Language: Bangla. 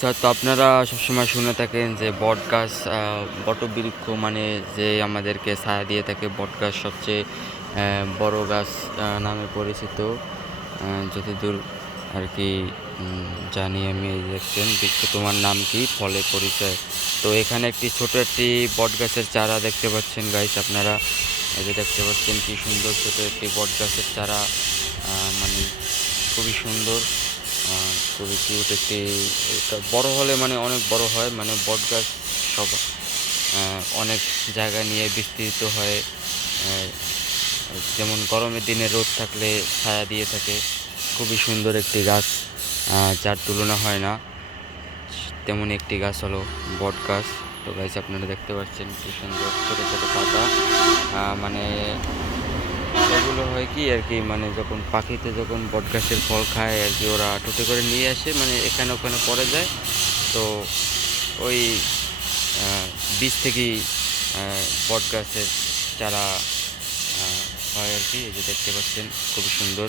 স্যার, তো আপনারা সবসময় শুনে থাকেন যে বটগাছ বটবৃক্ষ মানে যে আমাদেরকে ছায়া দিয়ে থাকে। বটগাছ সবচেয়ে বড় গাছ নামে পরিচিত। যতদূর আর কি জানি আমি। এই দেখছেন, বৃক্ষ তোমার নাম কি, ফলে পরিচয়। তো এখানে একটি বটগাছের চারা দেখতে পাচ্ছেন গাইস আপনারা। এই যে দেখতে পাচ্ছেন কি সুন্দর ছোট একটি বটগাছের চারা, মানে খুবই সুন্দর, খুবই কিউট একটি। এটা বড় হলে মানে অনেক বড় হয়, মানে বটগাছ সব অনেক জায়গা নিয়ে বিস্তৃত হয়। আহ, যেমন গরমের দিনে রোদ থাকলে ছায়া দিয়ে থাকে। খুবই সুন্দর একটি গাছ, যার তুলনা হয় না, তেমন একটি গাছ হলো বট গাছ। তো গাছ আপনারা দেখতে পাচ্ছেন কি সুন্দর ছোটো ছোটো পাতা। মানে এগুলো হয় কি আর কি, মানে যখন পাখিতে যখন বট গাছের ফল খায় আর কি, ওরা ঠোঁটে করে নিয়ে আসে, মানে এখানে ওখানে পড়ে যায়। তো ওই বীজ থেকেই বট গাছের চারা হয় আর কি। এই যে দেখতে পাচ্ছেন খুবই সুন্দর।